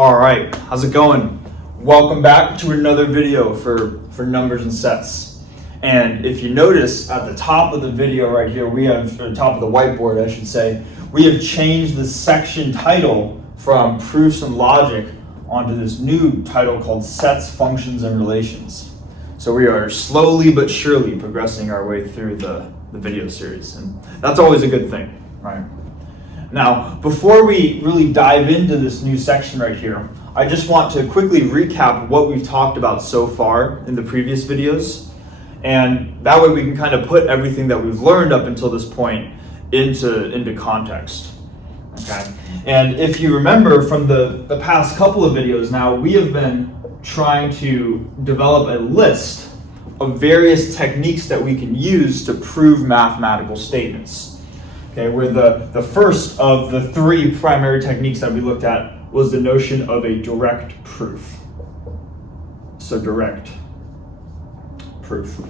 All right, how's it going? Welcome back to another video for numbers and sets. And if you notice at the top of the video right here, we have, or top of the whiteboard, I should say, we have changed the section title from proofs and logic onto this new title called sets, functions, and relations. So we are slowly but surely progressing our way through the video series, and that's always a good thing, right? Now, before we really dive into this new section right here, I just want to quickly recap what we've talked about so far in the previous videos, and that way we can kind of put everything that we've learned up until this point into context. Okay? And if you remember from the past couple of videos now, we have been trying to develop a list of various techniques that we can use to prove mathematical statements. Okay, where the first of the three primary techniques that we looked at was the notion of a direct proof. So direct proof,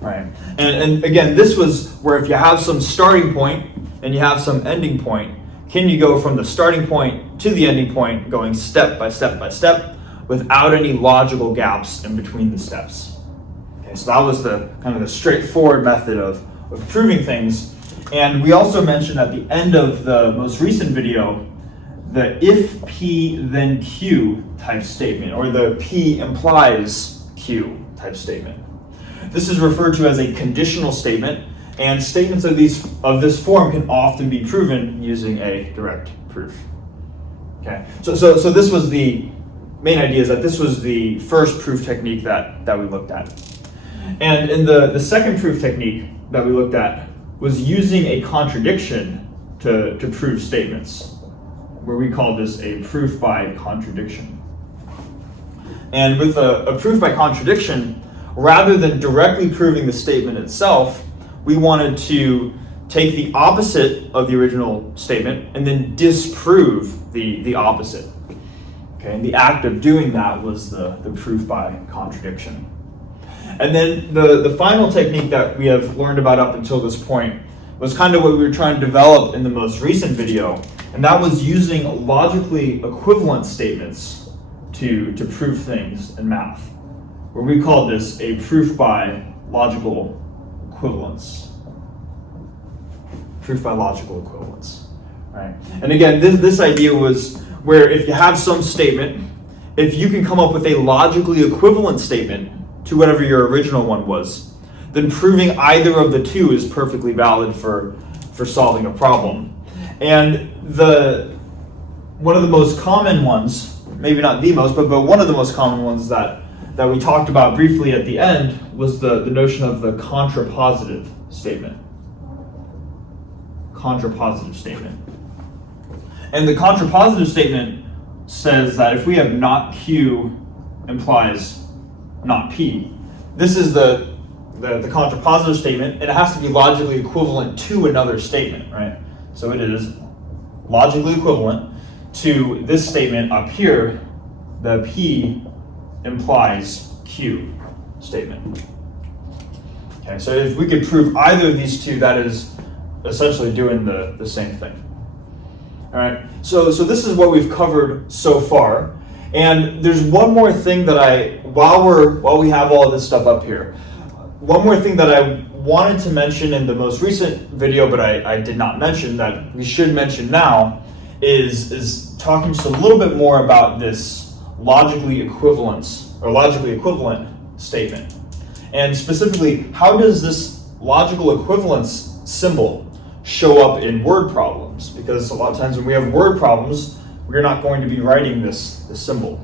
right? And again, this was where if you have some starting point and you have some ending point, can you go from the starting point to the ending point going step by step by step without any logical gaps in between the steps? Okay, so that was the kind of the straightforward method of proving things. And we also mentioned at the end of the most recent video, the if P then Q type statement, or the P implies Q type statement. This is referred to as a conditional statement, and statements of this form can often be proven using a direct proof. Okay, so this was the main idea, is that this was the first proof technique that we looked at. And in the second proof technique that we looked at was using a contradiction to prove statements, where we call this a proof by contradiction. And with a proof by contradiction, rather than directly proving the statement itself, we wanted to take the opposite of the original statement and then disprove the opposite. Okay, and the act of doing that was the proof by contradiction. And then the final technique that we have learned about up until this point was kind of what we were trying to develop in the most recent video, and that was using logically equivalent statements to prove things in math, where we called this a proof by logical equivalence. Proof by logical equivalence, right? And again, this idea was where if you have some statement, if you can come up with a logically equivalent statement to whatever your original one was, then proving either of the two is perfectly valid for solving a problem. And one of the most common ones, maybe not the most, but one of the most common ones that we talked about briefly at the end was the notion of the contrapositive statement. Contrapositive statement. And the contrapositive statement says that if we have not Q implies not P. This is the contrapositive statement, and it has to be logically equivalent to another statement, right? So it is logically equivalent to this statement up here, the P implies Q statement. Okay, so if we could prove either of these two, that is essentially doing the same thing. All right, so this is what we've covered so far. And there's one more thing that while we have all of this stuff up here, one more thing that I wanted to mention in the most recent video, but I did not mention, that we should mention now, is talking just a little bit more about this logically equivalent statement. And specifically, how does this logical equivalence symbol show up in word problems? Because a lot of times when we have word problems, we're not going to be writing this symbol.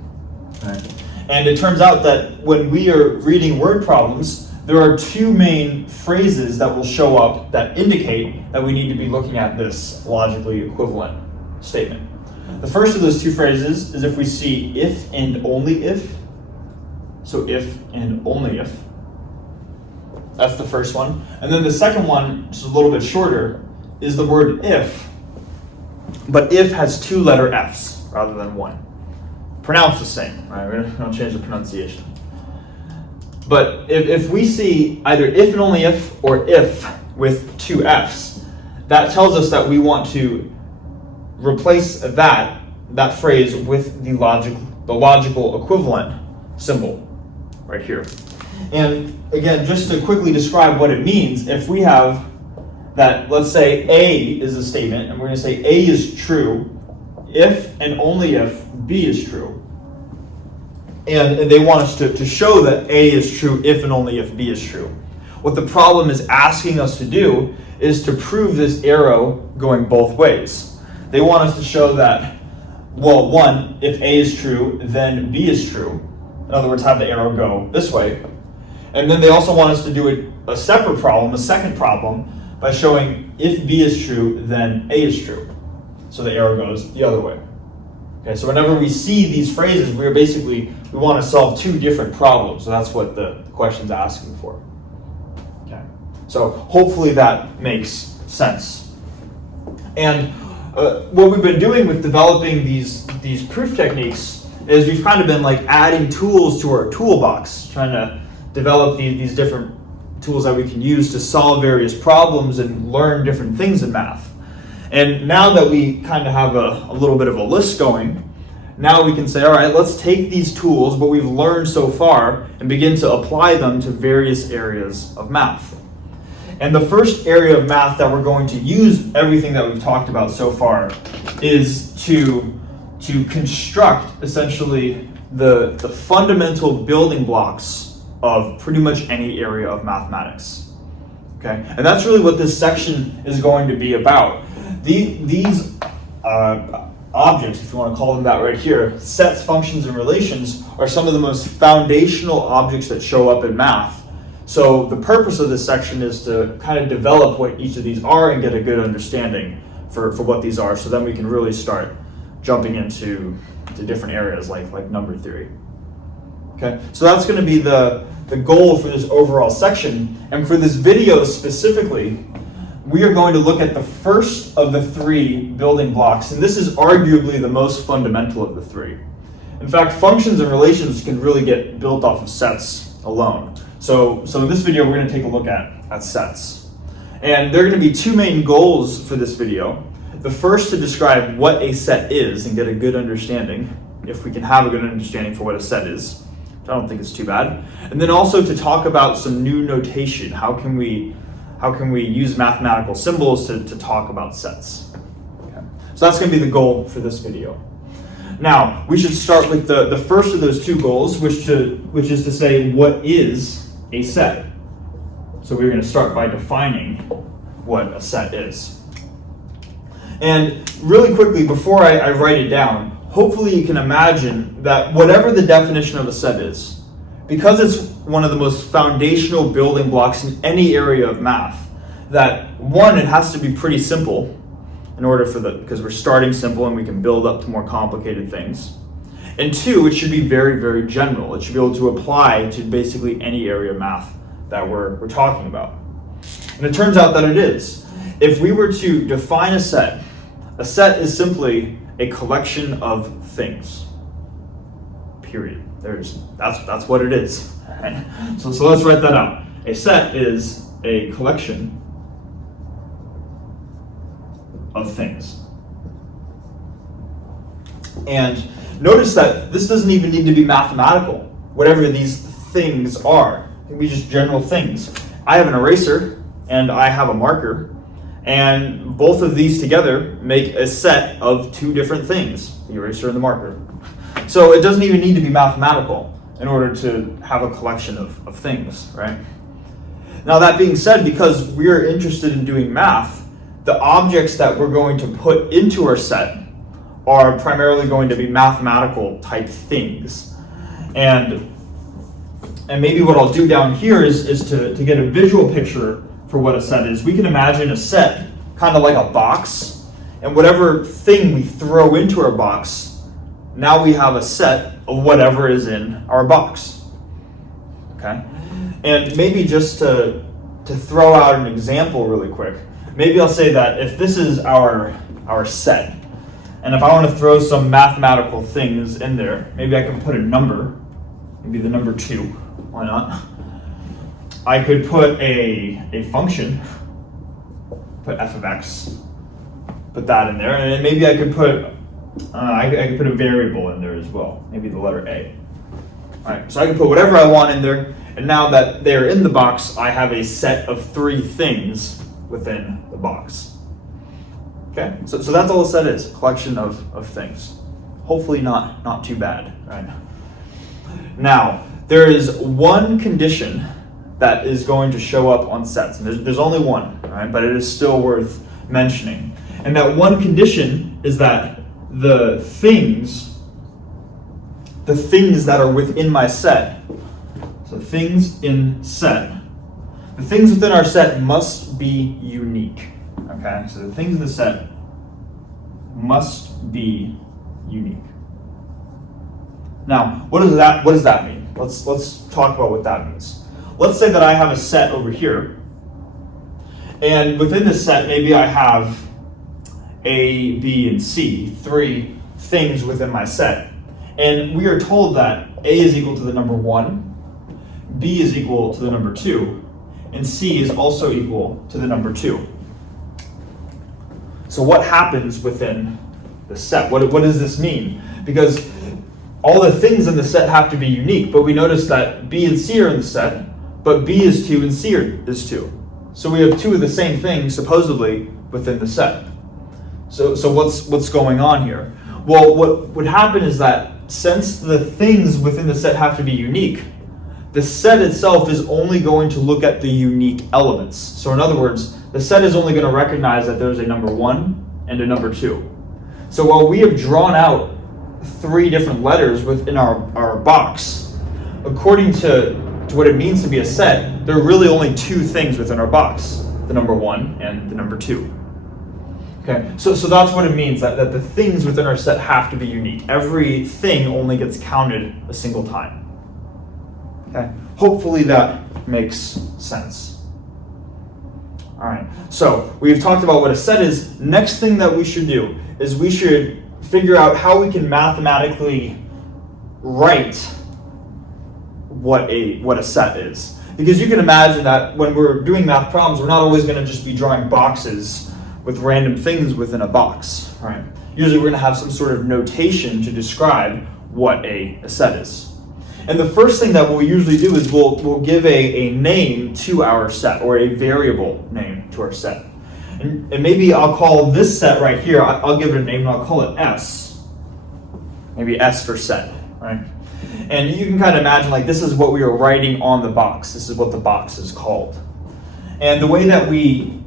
Right? And it turns out that when we are reading word problems, there are two main phrases that will show up that indicate that we need to be looking at this logically equivalent statement. The first of those two phrases is if we see if and only if. So if and only if. That's the first one. And then the second one, which is a little bit shorter, is the word if. But if has two letter F's rather than one. Pronounced the same, right? We're going to change the pronunciation. But if we see either if and only if or if with two F's, that tells us that we want to replace that that phrase with the logical equivalent symbol right here. And again, just to quickly describe what it means, if we have that, let's say A is a statement, and we're going to say A is true if and only if B is true. And they want us to show that A is true if and only if B is true. What the problem is asking us to do is to prove this arrow going both ways. They want us to show that, well, one, if A is true, then B is true. In other words, have the arrow go this way. And then they also want us to do a separate problem, a second problem, by showing if B is true, then A is true. So the arrow goes the other way. Okay, so whenever we see these phrases, we want to solve two different problems. So that's what the question's asking for. Okay, so hopefully that makes sense. And what we've been doing with developing these proof techniques is we've kind of been like adding tools to our toolbox, trying to develop these different tools that we can use to solve various problems and learn different things in math. And now that we kind of have a little bit of a list going, now we can say, all right, let's take these tools, what we've learned so far, and begin to apply them to various areas of math. And the first area of math that we're going to use everything that we've talked about so far is to construct essentially the fundamental building blocks of pretty much any area of mathematics. Okay, and that's really what this section is going to be about. These objects, if you want to call them that right here, sets, functions, and relations, are some of the most foundational objects that show up in math. So the purpose of this section is to kind of develop what each of these are and get a good understanding for what these are, so then we can really start jumping into different areas like number theory. Okay, so that's going to be the goal for this overall section. And for this video specifically, we are going to look at the first of the three building blocks, and this is arguably the most fundamental of the three. In fact, functions and relations can really get built off of sets alone. So in this video, we're going to take a look at sets. And there are going to be two main goals for this video. The first, to describe what a set is and get a good understanding, if we can have a good understanding for what a set is. I don't think it's too bad. And then also to talk about some new notation. How can we use mathematical symbols to talk about sets? Okay. So that's going to be the goal for this video. Now, we should start with the first of those two goals, which is to say, what is a set? So we're going to start by defining what a set is. And really quickly, before I write it down, hopefully you can imagine that whatever the definition of a set is, because it's one of the most foundational building blocks in any area of math, that one, it has to be pretty simple in order because we're starting simple and we can build up to more complicated things. And two, it should be very, very general. It should be able to apply to basically any area of math that we're talking about. And it turns out that it is. If we were to define a set is simply a collection of things. Period. That's what it is. Right? So let's write that out. A set is a collection of things. And notice that this doesn't even need to be mathematical. Whatever these things are, it can be just general things. I have an eraser and I have a marker, and both of these together make a set of two different things, the eraser and the marker. So it doesn't even need to be mathematical in order to have a collection of things, right? Now, that being said, because we are interested in doing math, the objects that we're going to put into our set are primarily going to be mathematical type things. And maybe what I'll do down here is to get a visual picture for what a set is. We can imagine a set kind of like a box, and whatever thing we throw into our box, now we have a set of whatever is in our box. Okay? And maybe just to throw out an example really quick, maybe I'll say that if this is our set, and if I want to throw some mathematical things in there, maybe I can put a number, maybe the number 2, why not? I could put a function, put f of x, put that in there, and then maybe I could put I could put a variable in there as well, maybe the letter A. All right, so I can put whatever I want in there, and now that they're in the box, I have a set of 3 things within the box. Okay, so that's all a set is, a collection of things. Hopefully not too bad, right? Now, there is one condition that is going to show up on sets, and there's only one, right? But it is still worth mentioning. And that one condition is that the things that are within my set, so things in set, the things within our set must be unique. Okay, so the things in the set must be unique. Now, what does that mean? Let's talk about what that means. Let's say that I have a set over here, and within this set, maybe I have A, B, and C, 3 things within my set. And we are told that A is equal to the number 1, B is equal to the number 2, and C is also equal to the number 2. So what happens within the set? What does this mean? Because all the things in the set have to be unique, but we notice that B and C are in the set, but B is 2 and C is 2. So we have 2 of the same thing supposedly within the set. So what's going on here? Well, what would happen is that since the things within the set have to be unique, the set itself is only going to look at the unique elements. So in other words, the set is only going to recognize that there's a number 1 and a number 2. So while we have drawn out 3 different letters within our box, according to what it means to be a set, there are really only 2 things within our box, the number 1 and the number 2. Okay, so that's what it means, that the things within our set have to be unique. Every thing only gets counted a single time. Okay, hopefully that makes sense. All right, so we've talked about what a set is. Next thing that we should do is we should figure out how we can mathematically write what a set is. Because you can imagine that when we're doing math problems, we're not always going to just be drawing boxes with random things within a box, right? Usually we're going to have some sort of notation to describe what a set is. And the first thing that we'll usually do is we'll give a name to our set, or a variable name to our set. And maybe I'll call this set right here, I'll give it a name and I'll call it S. Maybe S for set, right? And you can kind of imagine, like, this is what we are writing on the box. This is what the box is called. And the way that we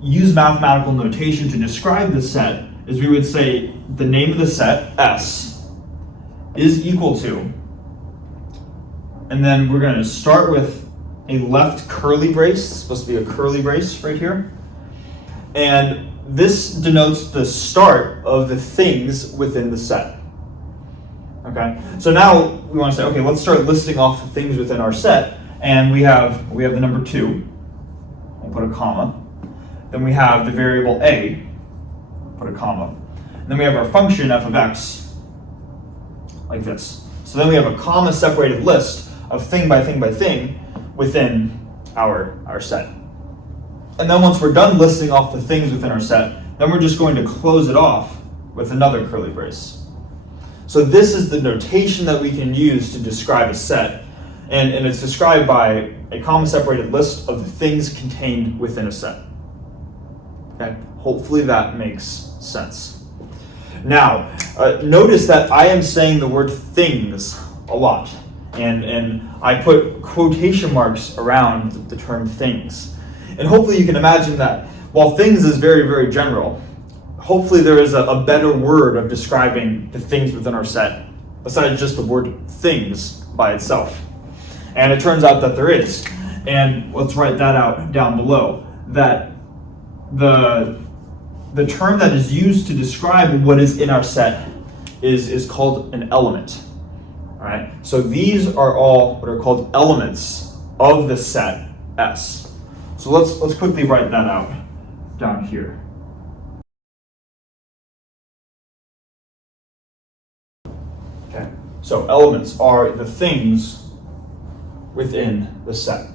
use mathematical notation to describe the set is we would say the name of the set, S, is equal to, and then we're going to start with a left curly brace. It's supposed to be a curly brace right here. And this denotes the start of the things within the set. Okay, so now we want to say, okay, let's start listing off the things within our set. And we have the number 2. I'll put a comma. Then we have the variable A, put a comma. And then we have our function f of x, like this. So then we have a comma separated list of thing by thing by thing within our set. And then once we're done listing off the things within our set, then we're just going to close it off with another curly brace. So this is the notation that we can use to describe a set. And it's described by a comma separated list of the things contained within a set. Okay, hopefully that makes sense. Now, notice that I am saying the word things a lot, and I put quotation marks around the term things. And hopefully you can imagine that while things is very, very general, hopefully there is a better word of describing the things within our set besides just the word things by itself. And it turns out that there is. And let's write that out down below, that the term that is used to describe what is in our set is called an element. All right. So these are all what are called elements of the set S. So let's quickly write that out down here. Okay. So elements are the things within the set.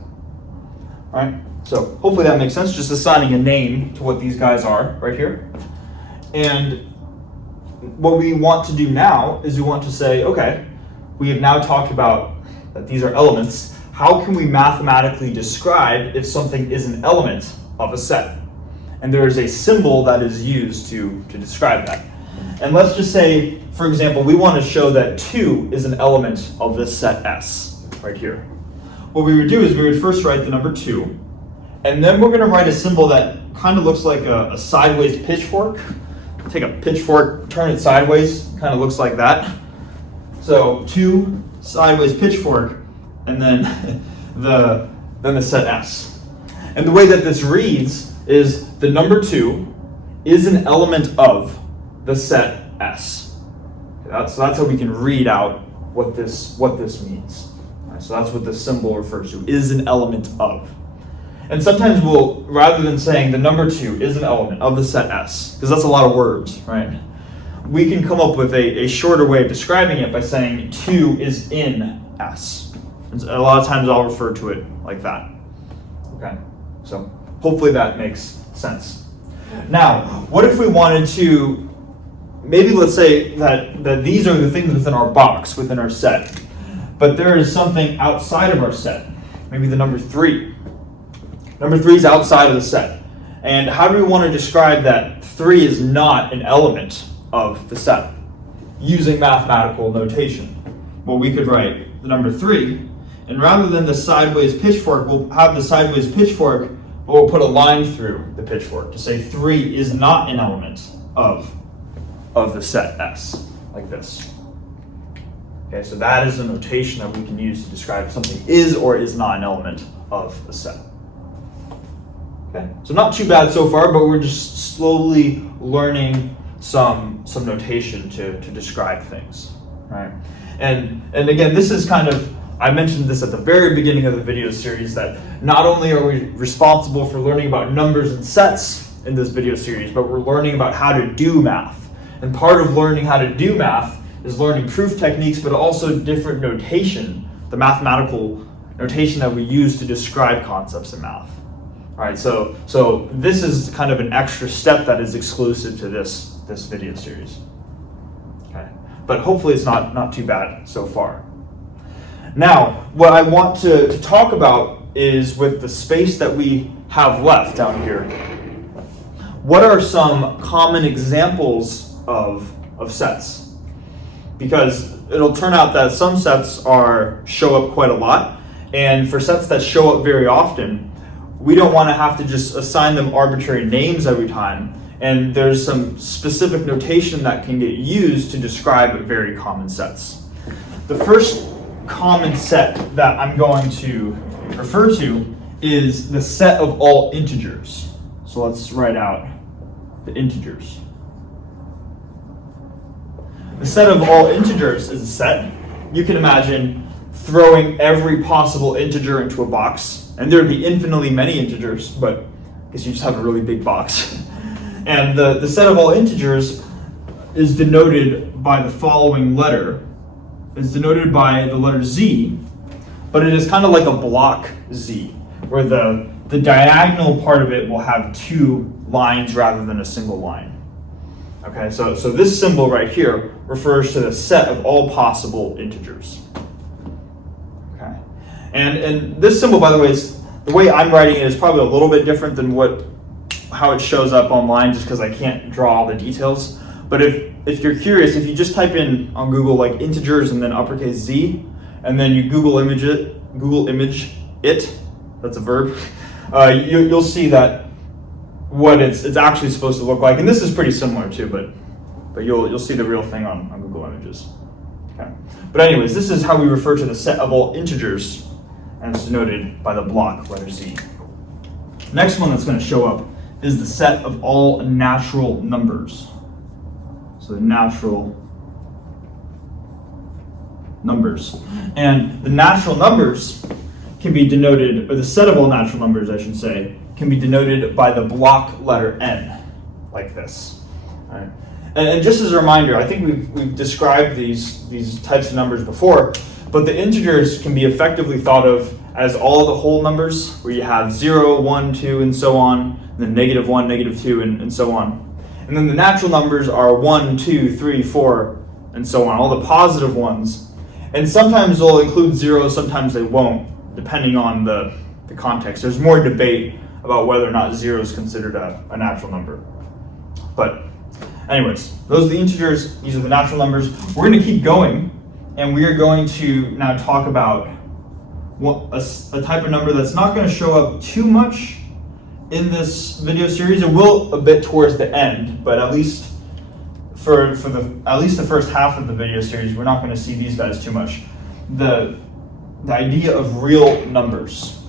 All right. So hopefully that makes sense, just assigning a name to what these guys are right here. And what we want to do now is we want to say, okay, we have now talked about that these are elements. How can we mathematically describe if something is an element of a set? And there is a symbol that is used to describe that. And let's just say, for example, we want to show that 2 is an element of this set S right here. What we would do is we would first write the number 2, and then we're going to write a symbol that kind of looks like a sideways pitchfork. Take a pitchfork, turn it sideways, kind of looks like that. So 2, sideways pitchfork, and then the set S. And the way that this reads is the number 2 is an element of the set S. So that's how we can read out what this means. Right, so that's what this symbol refers to, is an element of. And sometimes we'll, rather than saying the number 2 is an element of the set S, because that's a lot of words, right? We can come up with a shorter way of describing it by saying 2 is in S. And a lot of times I'll refer to it like that. Okay, so hopefully that makes sense. Now, what if we wanted to, maybe let's say that these are the things within our box, within our set, but there is something outside of our set, maybe the number 3. Number 3 is outside of the set. And how do we want to describe that 3 is not an element of the set using mathematical notation? Well, we could write the number 3, and rather than the sideways pitchfork, we'll have the sideways pitchfork, but we'll put a line through the pitchfork to say 3 is not an element of the set S, like this. Okay, so that is the notation that we can use to describe if something is or is not an element of the set. Okay, so not too bad so far, but we're just slowly learning some notation to describe things, right? And again, this is kind of, I mentioned this at the very beginning of the video series, that not only are we responsible for learning about numbers and sets in this video series, but we're learning about how to do math. And part of learning how to do math is learning proof techniques, but also different notation, the mathematical notation that we use to describe concepts in math. All right, so this is kind of an extra step that is exclusive to this video series. Okay, but hopefully it's not too bad so far. Now, what I want to talk about is, with the space that we have left down here, what are some common examples of sets? Because it'll turn out that some sets show up quite a lot, and for sets that show up very often, we don't want to have to just assign them arbitrary names every time, and there's some specific notation that can get used to describe very common sets. The first common set that I'm going to refer to is the set of all integers. So let's write out the integers. The set of all integers is a set. You can imagine throwing every possible integer into a box, and there would be infinitely many integers, but I guess you just have a really big box. And the set of all integers is denoted by the following letter. It's denoted by the letter Z, but it is kind of like a block Z, where the diagonal part of it will have 2 lines rather than a single line. Okay, so this symbol right here refers to the set of all possible integers. Okay, and this symbol, by the way, the way I'm writing it is probably a little bit different than how it shows up online, just because I can't draw all the details. But if you're curious, if you just type in on Google like integers and then uppercase Z, and then you Google image it, that's a verb, you'll see that what it's actually supposed to look like. And this is pretty similar too, but you'll see the real thing on Google Images. Okay. But anyways, this is how we refer to the set of all integers, and it's denoted by the block letter Z. Next one that's going to show up is the set of all natural numbers. So the natural numbers. And the natural numbers can be denoted, or the set of all natural numbers, I should say, can be denoted by the block letter N, like this. All right. And just as a reminder, I think we've described these types of numbers before, but the integers can be effectively thought of as all the whole numbers, where you have 0, 1, 2, and so on, and then -1, -2, and so on. And then the natural numbers are 1, 2, 3, 4, and so on, all the positive ones. And sometimes they'll include zeros, sometimes they won't, depending on the context. There's more debate about whether or not 0 is considered a natural number. But anyways, those are the integers, these are the natural numbers. We're going to keep going, and we are going to now talk about a type of number that's not going to show up too much in this video series. It will a bit towards the end, but at least for the first half of the video series, we're not going to see these guys too much. The idea of real numbers,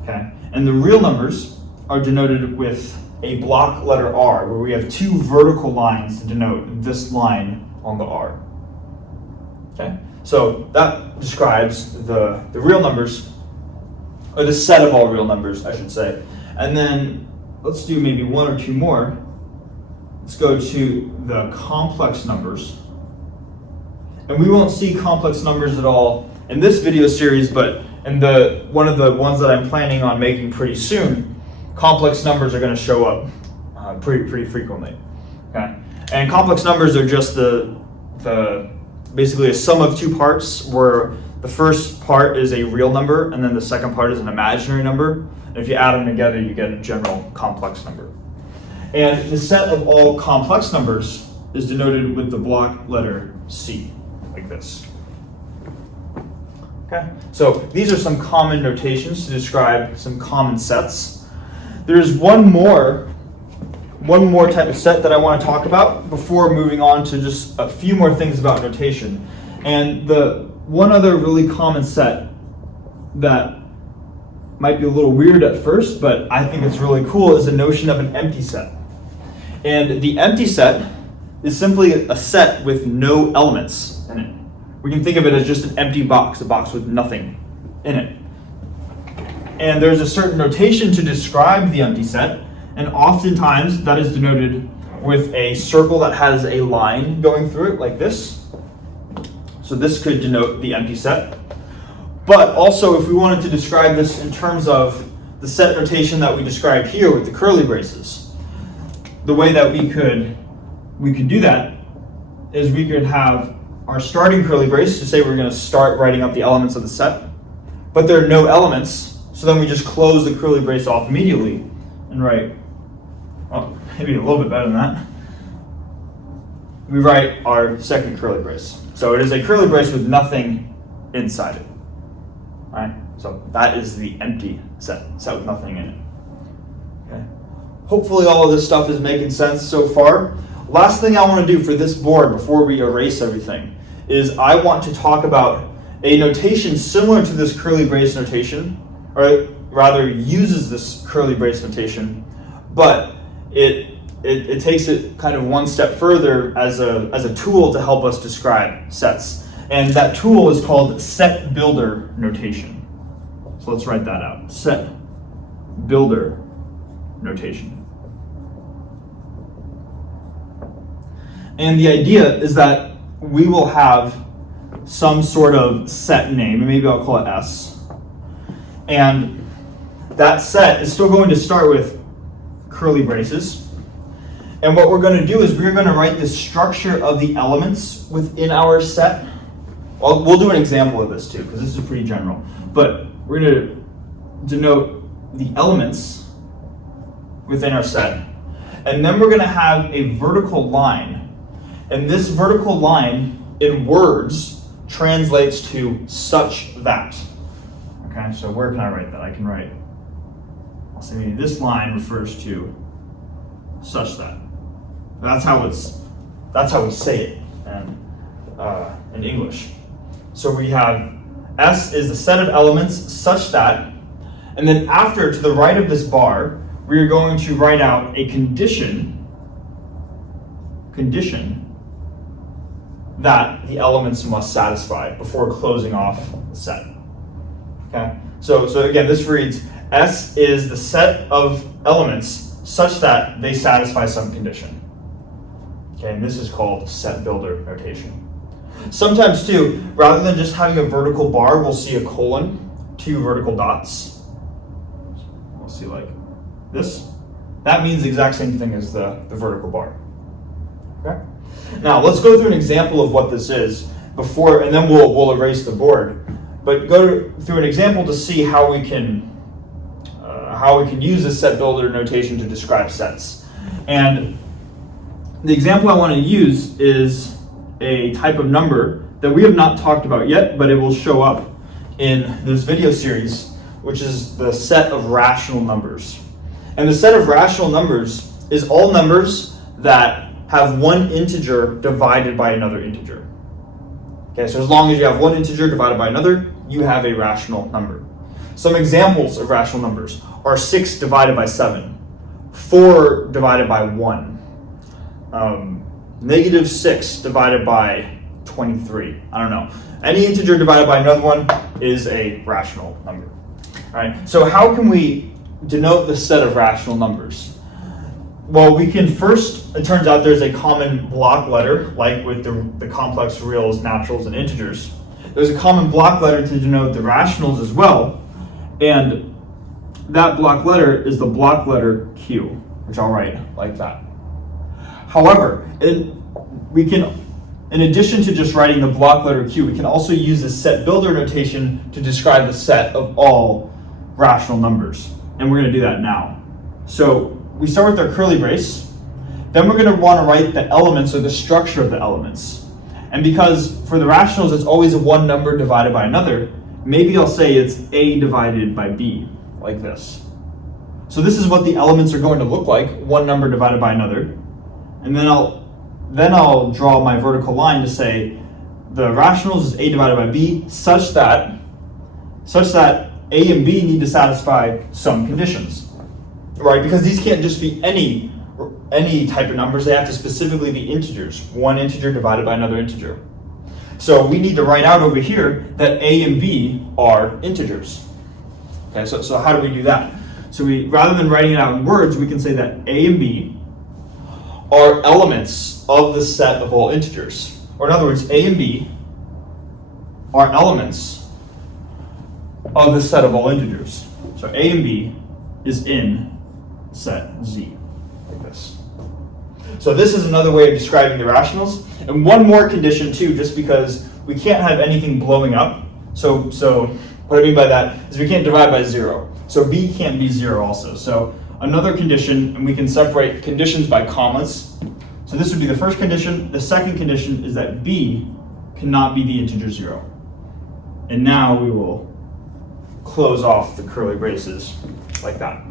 okay? And the real numbers are denoted with a block letter R, where we have two vertical lines to denote this line on the R. Okay, so that describes the real numbers, or the set of all real numbers, I should say. And then let's do maybe one or two more. Let's go to the complex numbers. And we won't see complex numbers at all in this video series, but in one of the ones that I'm planning on making pretty soon, complex numbers are going to show up pretty frequently. Okay, and complex numbers are just the basically a sum of two parts, where the first part is a real number and then the second part is an imaginary number. And if you add them together, you get a general complex number. And the set of all complex numbers is denoted with the block letter C, like this. Okay, so these are some common notations to describe some common sets. There's one more type of set that I want to talk about before moving on to just a few more things about notation. And the one other really common set that might be a little weird at first, but I think it's really cool, is the notion of an empty set. And the empty set is simply a set with no elements in it. We can think of it as just an empty box, a box with nothing in it. And there's a certain notation to describe the empty set, and oftentimes that is denoted with a circle that has a line going through it, like this. So this could denote the empty set. But also, if we wanted to describe this in terms of the set notation that we described here with the curly braces, the way that we could do that is we could have our starting curly brace to say we're going to start writing up the elements of the set, but there are no elements, so then we just close the curly brace off immediately and write, oh, maybe a little bit better than that. We write our second curly brace. So it is a curly brace with nothing inside it. All right? So that is the empty set with nothing in it. Okay. Hopefully all of this stuff is making sense so far. Last thing I want to do for this board before we erase everything is I want to talk about a notation similar to this curly brace notation, or rather uses this curly brace notation, but it takes it kind of one step further as a tool to help us describe sets. And that tool is called set builder notation. So let's write that out. Set builder notation. And the idea is that we will have some sort of set name, and maybe I'll call it S. And that set is still going to start with curly braces. And what we're going to do is we're going to write the structure of the elements within our set. Well, we'll do an example of this too, because this is pretty general. But we're going to denote the elements within our set. And then we're going to have a vertical line. And this vertical line in words translates to such that. Okay, so where can I write that? I can write, I'll say this line refers to such that. That's how we say it in English. So we have S is the set of elements such that, and then after, to the right of this bar, we are going to write out a condition that the elements must satisfy before closing off the set. Okay, so again, this reads, S is the set of elements such that they satisfy some condition. Okay, and this is called set builder notation. Sometimes too, rather than just having a vertical bar, we'll see a colon, two vertical dots. We'll see like this. That means the exact same thing as the vertical bar. Okay. Now let's go through an example of what this is before, and then we'll erase the board. But go through an example to see how we can use this set builder notation to describe sets. And the example I want to use is a type of number that we have not talked about yet, but it will show up in this video series, which is the set of rational numbers. And the set of rational numbers is all numbers that have one integer divided by another integer. Okay, so as long as you have one integer divided by another, you have a rational number. Some examples of rational numbers are 6 divided by 7, 4 divided by 1, -6 divided by 23. I don't know. Any integer divided by another one is a rational number. All right. So how can we denote the set of rational numbers? Well, we can first, it turns out there's a common block letter, like with the complex reals, naturals, and integers. There's a common block letter to denote the rationals as well, and that block letter is the block letter Q, which I'll write like that. However, in addition to just writing the block letter Q, we can also use the set builder notation to describe the set of all rational numbers. And we're going to do that now. So we start with our curly brace. Then we're going to want to write the elements, or the structure of the elements. And because for the rationals it's always a one number divided by another, maybe I'll say it's A divided by B, like this. So this is what the elements are going to look like, one number divided by another. And then I'll draw my vertical line to say the rationals is A divided by B such that A and B need to satisfy some conditions, right? Because these can't just be any type of numbers, they have to specifically be integers, one integer divided by another integer. So we need to write out over here that A and B are integers. Okay, so how do we do that? So rather than writing it out in words, we can say that A and B are elements of the set of all integers. Or in other words, A and B are elements of the set of all integers. So A and B is in set Z, like this. So this is another way of describing the rationals. And one more condition too, just because we can't have anything blowing up. So what I mean by that is we can't divide by 0. So B can't be 0 also. So another condition, and we can separate conditions by commas. So this would be the first condition. The second condition is that B cannot be the integer 0. And now we will close off the curly braces like that.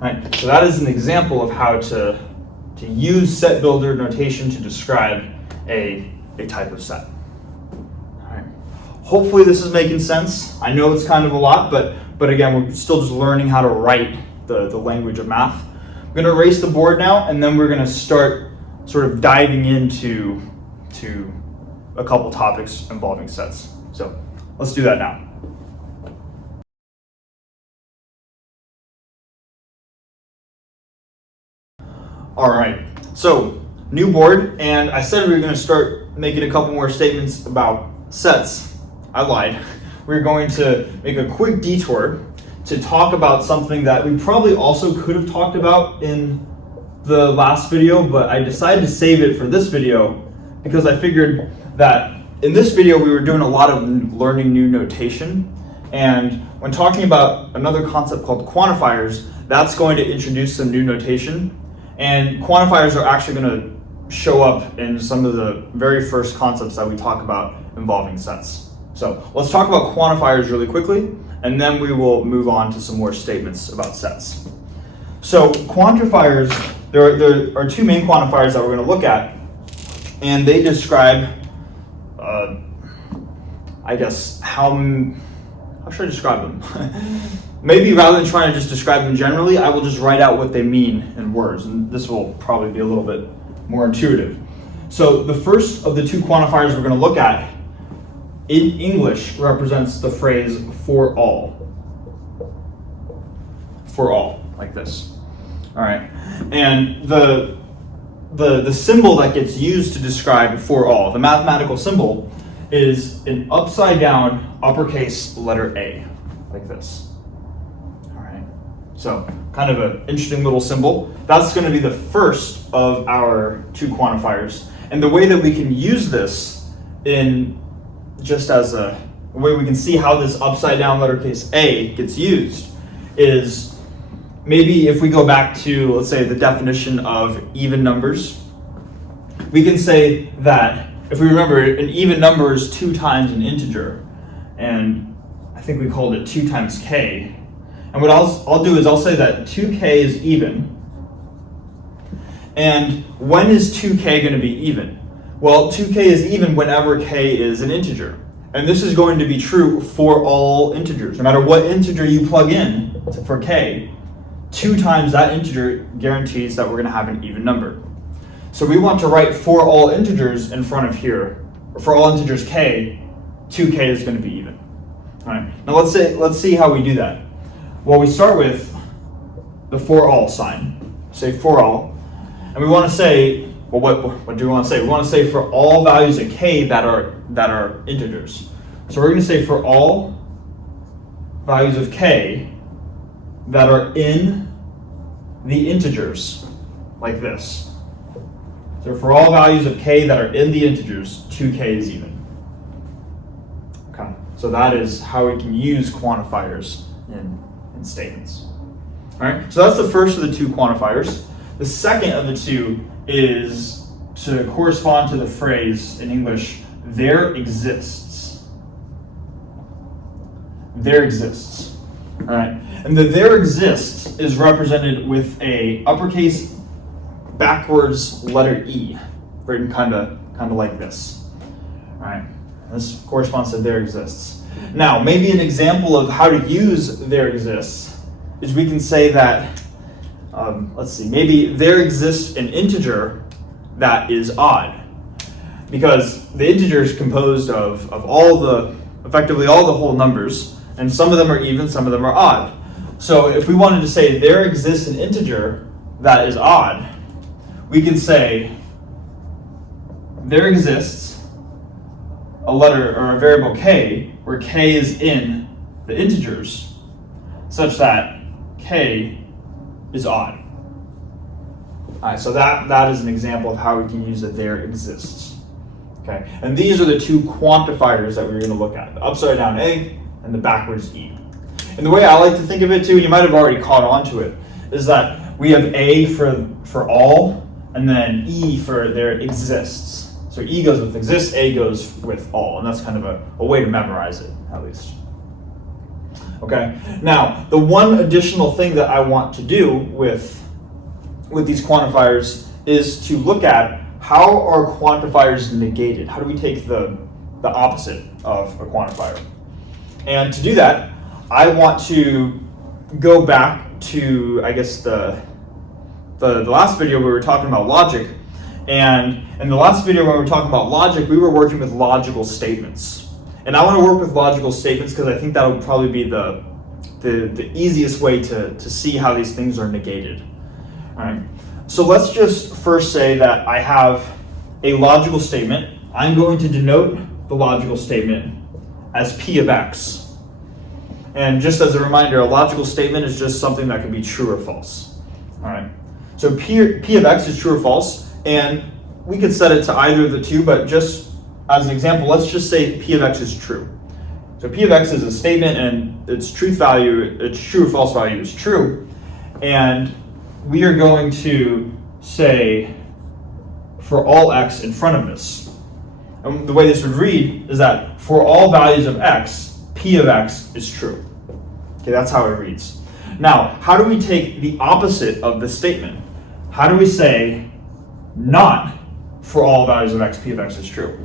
All right, so that is an example of how to use set builder notation to describe a type of set. All right. Hopefully this is making sense. I know it's kind of a lot, but again, we're still just learning how to write the language of math. I'm going to erase the board now, and then we're going to start sort of diving into a couple topics involving sets. So let's do that now. All right, so new board, and I said we were going to start making a couple more statements about sets. I lied. We're going to make a quick detour to talk about something that we probably also could have talked about in the last video, but I decided to save it for this video because I figured that in this video we were doing a lot of learning new notation, and when talking about another concept called quantifiers, that's going to introduce some new notation. And quantifiers are actually going to show up in some of the very first concepts that we talk about involving sets. So let's talk about quantifiers really quickly, and then we will move on to some more statements about sets. So quantifiers, there are two main quantifiers that we're going to look at, and they describe, I guess, how should I describe them? Maybe rather than trying to just describe them generally, I will just write out what they mean in words, and this will probably be a little bit more intuitive. So the first of the two quantifiers we're going to look at in English represents the phrase for all. For all, like this. All right, and the symbol that gets used to describe for all, the mathematical symbol, is an upside down uppercase letter A, like this. So kind of an interesting little symbol. That's going to be the first of our two quantifiers. And the way that we can use this in just as a way we can see how this upside down lettercase A gets used is maybe if we go back to, let's say, the definition of even numbers, we can say that if we remember, an even number is 2 times an integer. And I think we called it 2 times k. And what I'll do is I'll say that 2k is even. And when is 2k going to be even? Well, 2k is even whenever k is an integer. And this is going to be true for all integers. No matter what integer you plug in for k, 2 times that integer guarantees that we're going to have an even number. So we want to write for all integers in front of here, or for all integers k, 2k is going to be even. All right. Now let's see how we do that. Well, we start with the for all sign. Say for all, and we want to say, well, what do we want to say? We want to say for all values of k that are integers. So we're going to say for all values of k that are in the integers, like this. So for all values of k that are in the integers, 2k is even. Okay, so that is how we can use quantifiers in statements. All right, so that's the first of the two quantifiers. The second of the two is to correspond to the phrase in English, there exists. There exists. All right, and the there exists is represented with a uppercase backwards letter E, written kind of like this. All right, this corresponds to there exists. Now, maybe an example of how to use there exists is we can say that, let's see, maybe there exists an integer that is odd, because the integer is composed of effectively all the whole numbers, and some of them are even, some of them are odd. So if we wanted to say there exists an integer that is odd, we can say there exists a letter or a variable k where k is in the integers such that k is odd. All right, so that is an example of how we can use a there exists. Okay, and these are the two quantifiers that we're going to look at, the upside down A and the backwards E. And the way I like to think of it too, you might have already caught on to it, is that we have A for all, and then E for there exists. So E goes with exists, A goes with all, and that's kind of a way to memorize it, at least. Okay, now the one additional thing that I want to do with these quantifiers is to look at how are quantifiers negated. How do we take the opposite of a quantifier? And to do that, I want to go back to, I guess, the last video where we were talking about logic. And in the last video when we were talking about logic, we were working with logical statements. And I want to work with logical statements because I think that will probably be the easiest way to see how these things are negated. All right. So let's just first say that I have a logical statement. I'm going to denote the logical statement as P of X. And just as a reminder, a logical statement is just something that can be true or false. All right. So P of X is true or false, and we could set it to either of the two, but just as an example, let's just say P of X is true. So P of X is a statement, and its truth value, its true or false value is true. And we are going to say for all X in front of this. And the way this would read is that for all values of X, P of X is true. Okay, that's how it reads. Now, how do we take the opposite of this statement? How do we say not for all values of X, P of X is true?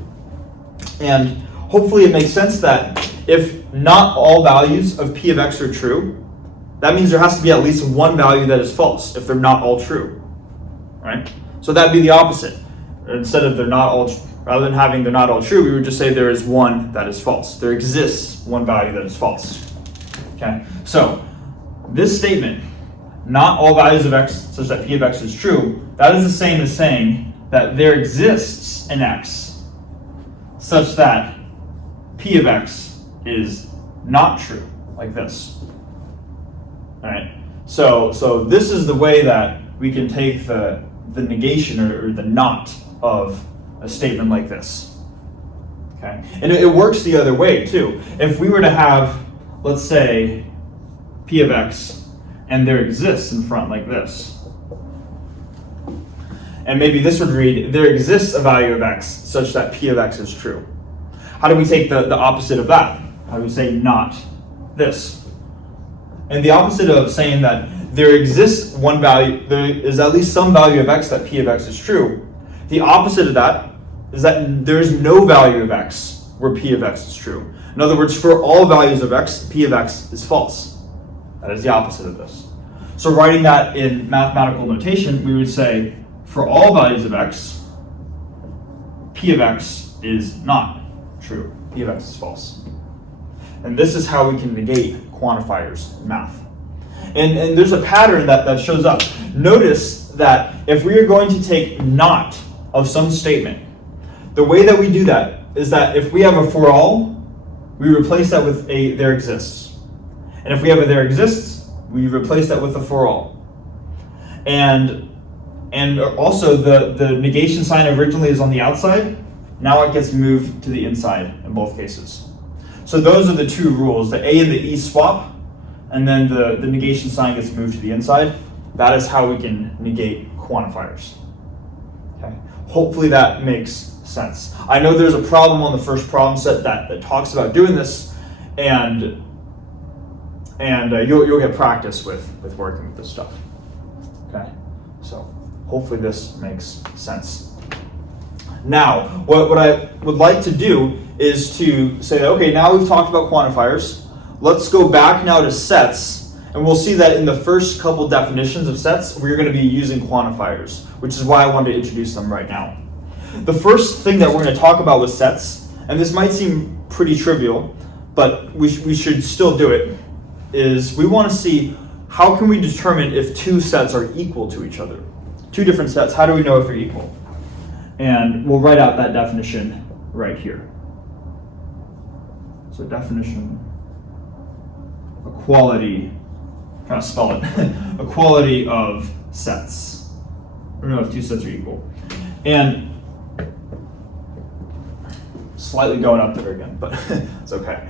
And hopefully it makes sense that if not all values of P of X are true, that means there has to be at least one value that is false if they're not all true, right? So that'd be the opposite. Instead of rather than having they're not all true, we would just say there is one that is false. There exists one value that is false. Okay, so this statement, not all values of X such that P of X is true, that is the same as saying that there exists an X such that P of X is not true, like this. All right. So this is the way that we can take the negation or the not of a statement like this. Okay, and it works the other way too. If we were to have, let's say, p of x, and there exists in front like this, and maybe this would read, there exists a value of x such that p of x is true. How do we take the opposite of that? How do we say not this? And the opposite of saying that there exists one value, there is at least some value of x that p of x is true, the opposite of that is that there is no value of x where p of x is true. In other words, for all values of x, p of x is false. That is the opposite of this. So writing that in mathematical notation, we would say for all values of x, p of x is not true. P of x is false. And this is how we can negate quantifiers in math. And there's a pattern that shows up. Notice that if we are going to take not of some statement, the way that we do that is that if we have a for all, we replace that with a there exists. And if we have a there exists, we replace that with a for all. And also the negation sign originally is on the outside. Now it gets moved to the inside in both cases. So those are the two rules. The A and the E swap, and then the negation sign gets moved to the inside. That is how we can negate quantifiers. Okay. Hopefully that makes sense. I know there's a problem on the first problem set that talks about doing this, and you'll get practice with working with this stuff. Okay. So hopefully this makes sense. Now, what I would like to do is to say, okay, now we've talked about quantifiers. Let's go back now to sets, and we'll see that in the first couple definitions of sets, we're going to be using quantifiers, which is why I wanted to introduce them right now. The first thing that we're going to talk about with sets, and this might seem pretty trivial, but we should still do it, is we want to see how can we determine if two sets are equal to each other. Two different sets, how do we know if they're equal? And we'll write out that definition right here. So definition, equality, I'm trying to spell it, equality of sets. I don't know if two sets are equal. And slightly going up there again, but it's okay.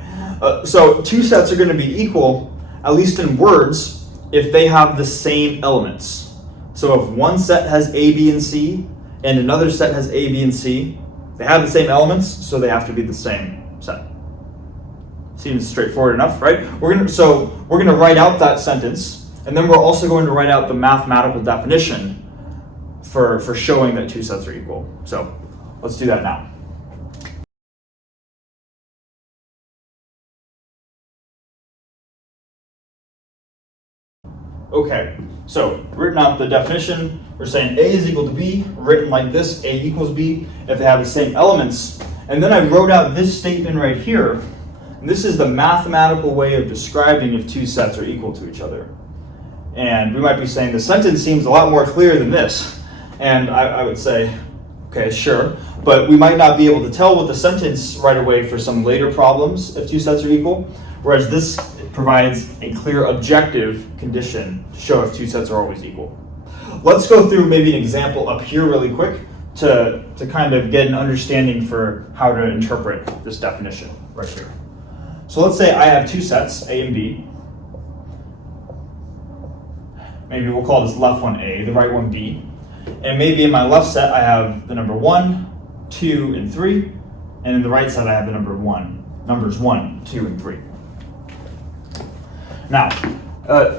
So two sets are going to be equal, at least in words, if they have the same elements. So if one set has A, B, and C, and another set has A, B, and C, they have the same elements, so they have to be the same set. Seems straightforward enough, right? We're gonna write out that sentence, and then we're also going to write out the mathematical definition for showing that two sets are equal. So let's do that now. Okay, so written out the definition, we're saying A is equal to B, written like this, A equals B, if they have the same elements. And then I wrote out this statement right here, and this is the mathematical way of describing if two sets are equal to each other. And we might be saying the sentence seems a lot more clear than this. And I would say, okay, sure, but we might not be able to tell with the sentence right away for some later problems if two sets are equal, whereas this provides a clear objective condition to show if two sets are always equal. Let's go through maybe an example up here really quick to kind of get an understanding for how to interpret this definition right here. So let's say I have two sets, A and B. Maybe we'll call this left one A, the right one B. And maybe in my left set I have the number 1, 2, and 3. And in the right set I have the numbers 1, 2, and 3. Now,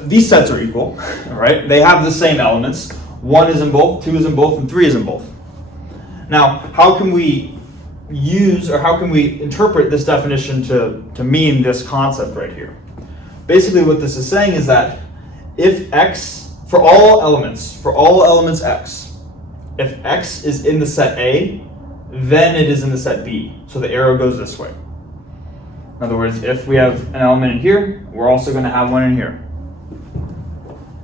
these sets are equal, right? They have the same elements. 1 is in both, 2 is in both, and 3 is in both. Now, how can we use, or how can we interpret this definition to mean this concept right here? Basically what this is saying is that if x, for all elements x, if x is in the set A, then it is in the set B. So the arrow goes this way. In other words, if we have an element in here, we're also going to have one in here.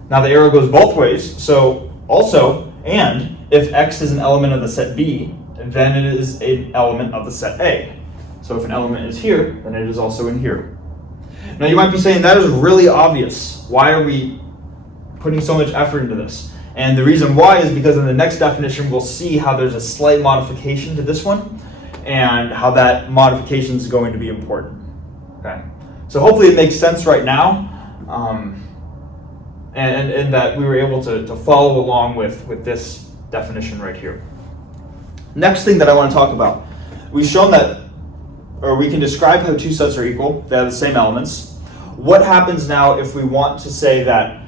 Now the arrow goes both ways, so also, and if x is an element of the set B, then it is an element of the set A. So if an element is here, then it is also in here. Now you might be saying that is really obvious. Why are we putting so much effort into this. And the reason why is because in the next definition, we'll see how there's a slight modification to this one and how that modification is going to be important. Okay, so hopefully it makes sense right now, and that we were able to follow along with this definition right here. Next thing that I want to talk about, we've shown that, or we can describe how two sets are equal. They have the same elements. What happens now if we want to say that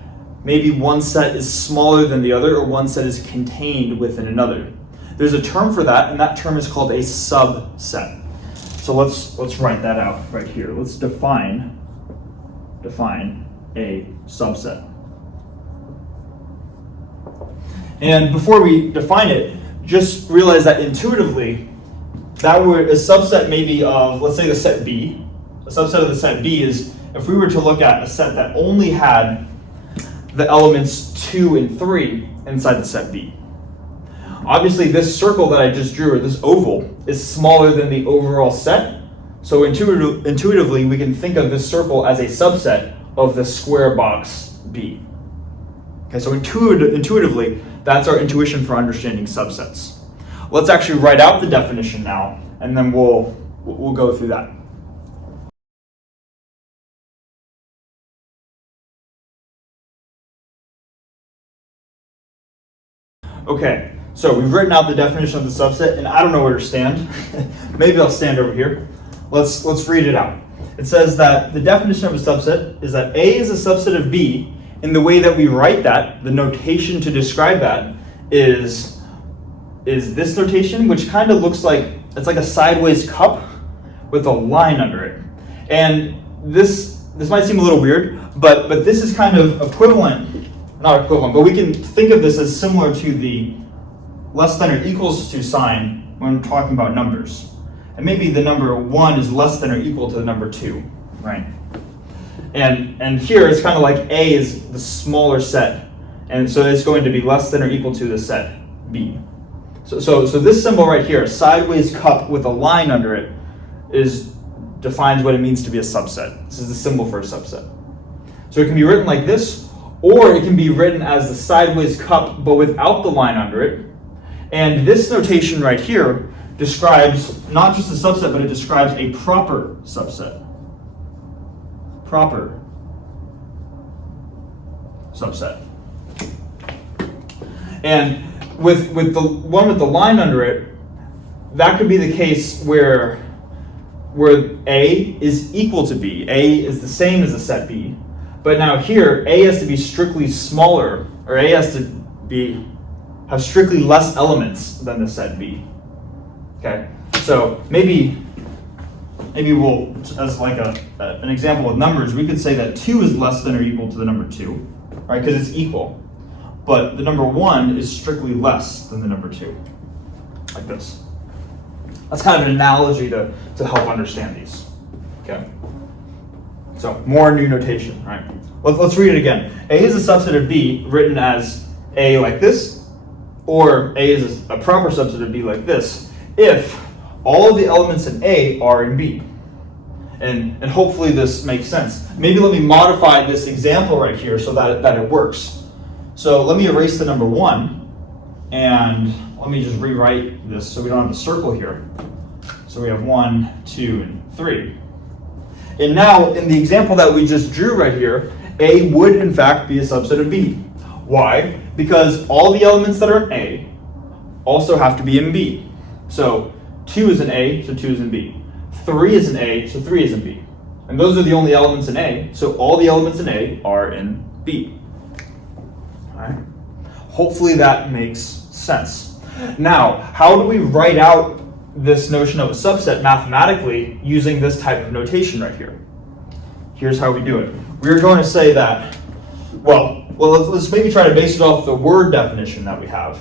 maybe one set is smaller than the other, or one set is contained within another? There's a term for that, and that term is called a subset. So let's write that out right here. Let's define a subset. And before we define it, just realize that intuitively, that word, a subset maybe of, let's say, the set B. A subset of the set B is if we were to look at a set that only had the elements 2 and 3 inside the set B. Obviously, this circle that I just drew, or this oval, is smaller than the overall set. So intuitively, we can think of this circle as a subset of the square box B. Okay, so intuitively, that's our intuition for understanding subsets. Let's actually write out the definition now, and then we'll go through that. Okay, so we've written out the definition of the subset, and I don't know where to stand. Maybe I'll stand over here. Let's read it out. It says that the definition of a subset is that A is a subset of B. In the way that we write that, the notation to describe that is this notation, which kind of looks like, it's like a sideways cup with a line under it. And this might seem a little weird, but this is kind of equivalent, not equivalent, but we can think of this as similar to the less than or equals to sign when talking about numbers. And maybe the number 1 is less than or equal to the number 2, right? And here it's kind of like A is the smaller set, and so it's going to be less than or equal to the set B. So this symbol right here, a sideways cup with a line under it, defines what it means to be a subset. This is the symbol for a subset. So it can be written like this, or it can be written as the sideways cup but without the line under it. And this notation right here describes not just a subset, but it describes a proper subset. Proper subset. And with the one with the line under it, that could be the case where A is equal to B. A is the same as the set B. But now here, A has to be strictly smaller, or A has to have strictly less elements than the set B. Okay, so maybe we'll, as like an example with numbers, we could say that 2 is less than or equal to the number 2, right? Because it's equal. But the number 1 is strictly less than the number 2, like this. That's kind of an analogy to help understand these. Okay. So more new notation, right? Let's read it again. A is a subset of B, written as A like this, or A is a proper subset of B like this, if all of the elements in A are in B. And hopefully this makes sense. Maybe let me modify this example right here so that it works. So let me erase the number 1, and let me just rewrite this so we don't have the circle here. So we have 1, 2, and 3. And now, in the example that we just drew right here, A would in fact be a subset of B. Why? Because all the elements that are in A also have to be in B. So 2 is in A, so 2 is in B. 3 is in A, so 3 is in B. And those are the only elements in A, so all the elements in A are in B. All right. Hopefully that makes sense. Now, how do we write out this notion of a subset mathematically using this type of notation right here? Here's how we do it. We're going to say that, well, let's maybe try to base it off the word definition that we have,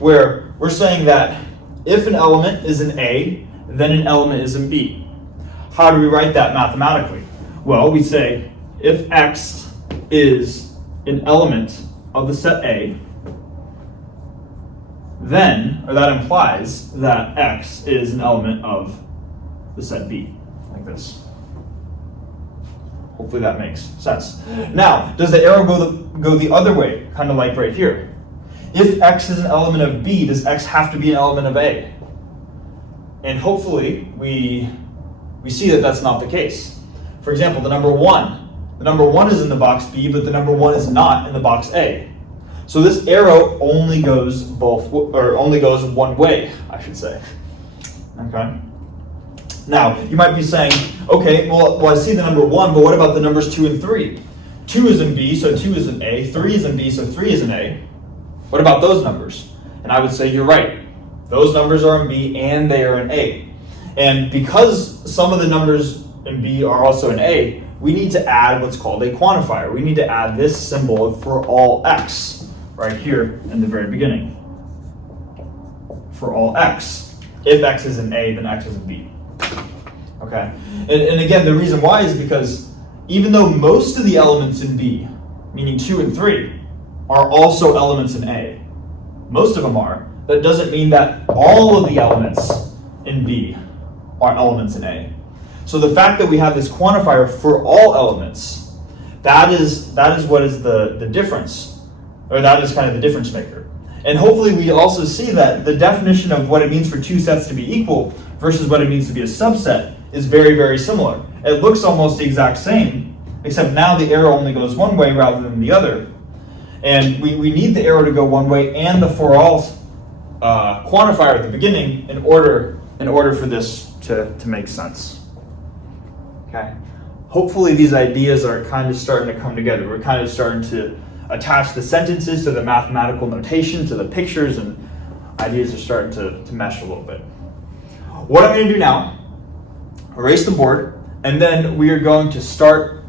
where we're saying that if an element is in A, then an element is in B. How do we write that mathematically? Well, we say if X is an element of the set A, then, or that implies that X is an element of the set B, like this. Hopefully that makes sense. Now, does the arrow go the other way, kind of like right here? If x is an element of B, does x have to be an element of A? And hopefully we see that that's not the case. For example, the number 1. The number 1 is in the box B, but the number 1 is not in the box A. So this arrow only goes one way, I should say. Okay. Now, you might be saying, okay, well, I see the number 1, but what about the numbers 2 and 3? 2 is in B, so 2 is in A. 3 is in B, so 3 is in A. What about those numbers? And I would say you're right. Those numbers are in B and they are in A. And because some of the numbers in B are also in A, we need to add what's called a quantifier. We need to add this symbol for all x right here in the very beginning. For all x. If x is in A, then x is in B. Okay? And again, the reason why is because even though most of the elements in B, meaning 2 and 3, are also elements in A, most of them are, that doesn't mean that all of the elements in B are elements in A. So the fact that we have this quantifier for all elements, that is what is the difference, or that is kind of the difference maker. And hopefully we also see that the definition of what it means for two sets to be equal versus what it means to be a subset is very, very similar. It looks almost the exact same, except now the arrow only goes one way rather than the other. And we need the arrow to go one way and the for all quantifier at the beginning in order for this to make sense. Okay. Hopefully these ideas are kind of starting to come together. We're kind of starting to attach the sentences to the mathematical notation, to the pictures, and ideas are starting to mesh a little bit. What I'm going to do now, erase the board, and then we are going to start,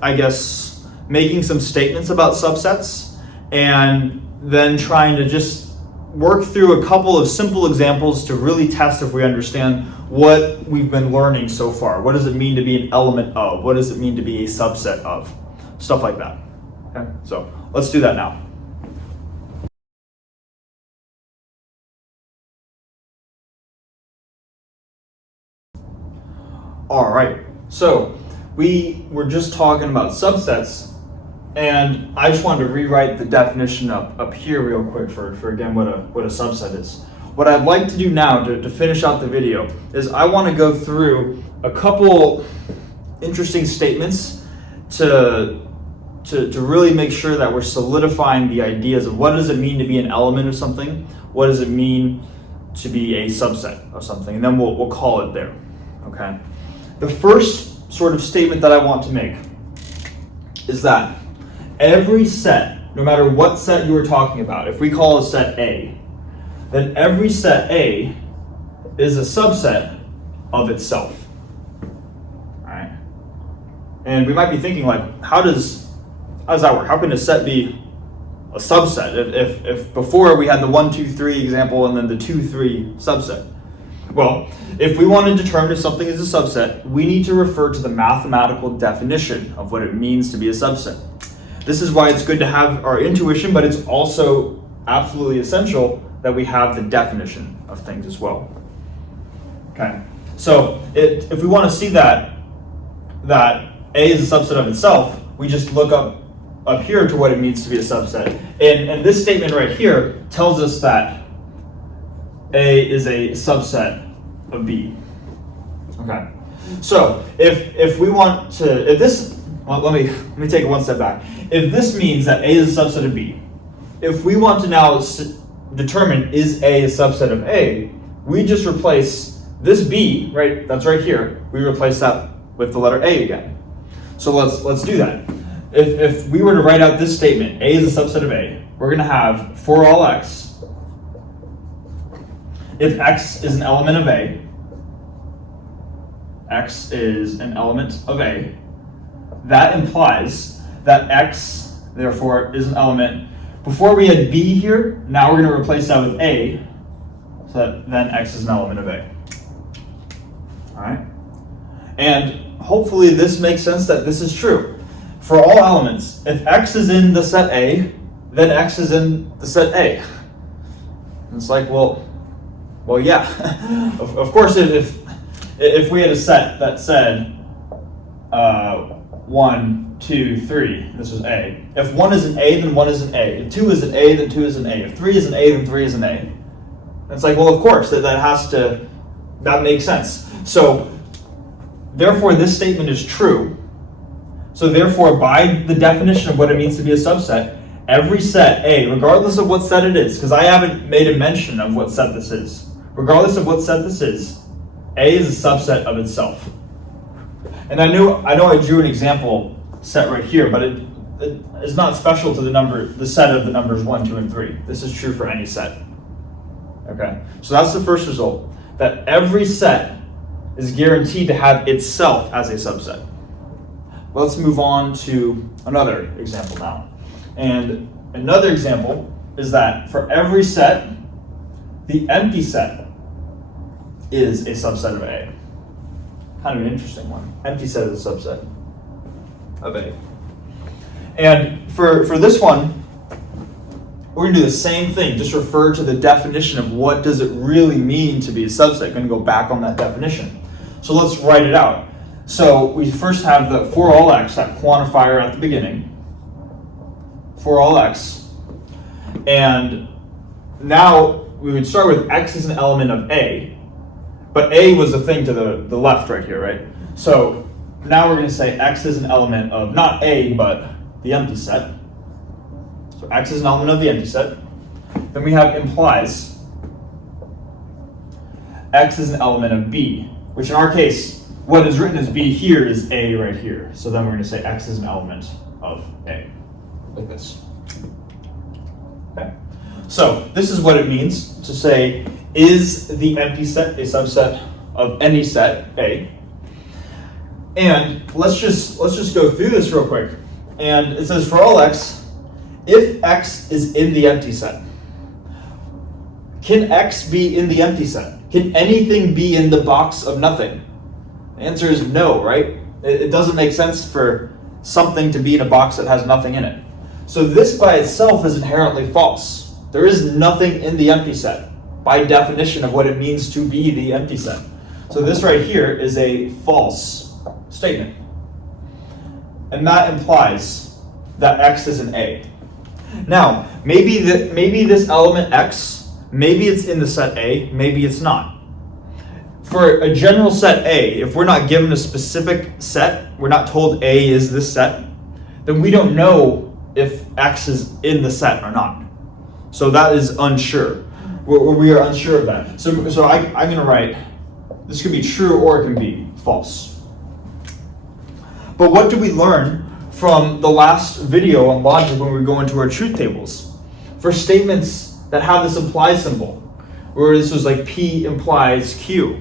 I guess, making some statements about subsets, and then trying to just work through a couple of simple examples to really test if we understand what we've been learning so far. What does it mean to be an element of? What does it mean to be a subset of? Stuff like that. Okay, so let's do that now. All right, so we were just talking about subsets, and I just wanted to rewrite the definition up here real quick for again what a subset is. What I'd like to do now to finish out the video is I want to go through a couple interesting statements to really make sure that we're solidifying the ideas of what does it mean to be an element of something, what does it mean to be a subset of something, and then we'll call it there. Okay. The first sort of statement that I want to make is that every set, no matter what set you are talking about, if we call a set A, then every set A is a subset of itself. All right? And we might be thinking, like, how does that work? How can a set be a subset if before we had the 1, 2, 3 example and then the 2, 3 subset? Well, if we want to determine if something is a subset, we need to refer to the mathematical definition of what it means to be a subset. This is why it's good to have our intuition, but it's also absolutely essential that we have the definition of things as well. Okay, so if we want to see that A is a subset of itself, we just look up here to what it means to be a subset. And this statement right here tells us that A is a subset of B. Okay, so if we want to, let me take it one step back. If this means that A is a subset of B, if we want to now determine is A a subset of A, we just replace this B, right? That's right here. We replace that with the letter A again. So let's do that. If we were to write out this statement, A is a subset of A, we're going to have for all x, if x is an element of A, x is an element of A, that implies that x, therefore, is an element. Before we had B here, now we're going to replace that with A, so that then x is an element of A. All right? And hopefully this makes sense that this is true. For all elements, if x is in the set A, then x is in the set A. And it's like, well, yeah. Of course, if we had a set that said 1, 2, 3. This is A. If 1 is an A, then 1 is an A. If 2 is an A, then 2 is an A. If 3 is an A, then 3 is an A. It's like, well, of course, that makes sense. So, therefore, this statement is true. So, therefore, by the definition of what it means to be a subset, every set A, regardless of what set it is, because I haven't made a mention of what set this is, regardless of what set this is, A is a subset of itself. And I know I drew an example set right here, but it is not special to the set of the numbers 1, 2, and 3. This is true for any set. Okay, so that's the first result, that every set is guaranteed to have itself as a subset. Let's move on to another example now. And another example is that for every set, the empty set is a subset of A. Kind of an interesting one. Empty set is a subset of A. And for this one, we're going to do the same thing, just refer to the definition of what does it really mean to be a subset. I'm going to go back on that definition. So let's write it out. So we first have the for all x, that quantifier at the beginning, for all x. And now we would start with x is an element of A, but A was the thing to the left right here, right? So now we're going to say x is an element of not A, but the empty set. So x is an element of the empty set. Then we have implies x is an element of B, which in our case, what is written as B here is A right here. So then we're going to say x is an element of A, like this. Okay. So this is what it means to say, is the empty set a subset of any set A? And let's just go through this real quick. And it says for all x, if x is in the empty set, can x be in the empty set? Can anything be in the box of nothing? The answer is no, right? It doesn't make sense for something to be in a box that has nothing in it. So this by itself is inherently false. There is nothing in the empty set by definition of what it means to be the empty set. So this right here is a false statement. And that implies that x is an A. Now, maybe this element x, maybe it's in the set A, maybe it's not. For a general set A, if we're not given a specific set, we're not told A is this set, then we don't know if x is in the set or not. So that is unsure. We are unsure of that. So I'm going to write, this could be true or it can be false. But what do we learn from the last video on logic when we go into our truth tables? For statements that have this imply symbol, where this was like P implies Q.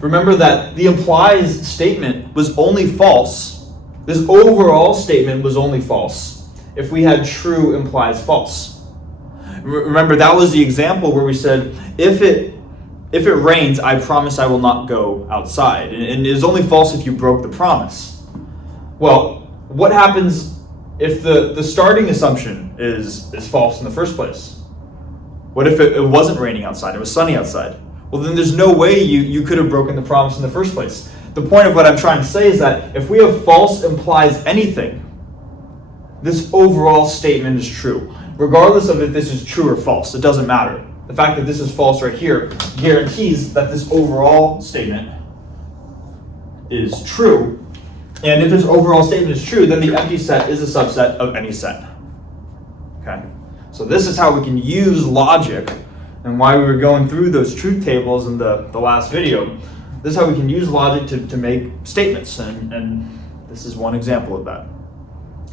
Remember that the implies statement was only false. This overall statement was only false if we had true implies false. Remember, that was the example where we said, if it rains, I promise I will not go outside. And it is only false if you broke the promise. Well, what happens if the starting assumption is false in the first place? What if it wasn't raining outside, it was sunny outside? Well, then there's no way you could have broken the promise in the first place. The point of what I'm trying to say is that if we have false implies anything, this overall statement is true. Regardless of if this is true or false, it doesn't matter. The fact that this is false right here guarantees that this overall statement is true. And if this overall statement is true, then the empty set is a subset of any set. Okay? So this is how we can use logic, and why we were going through those truth tables in the last video. This is how we can use logic to make statements, and this is one example of that.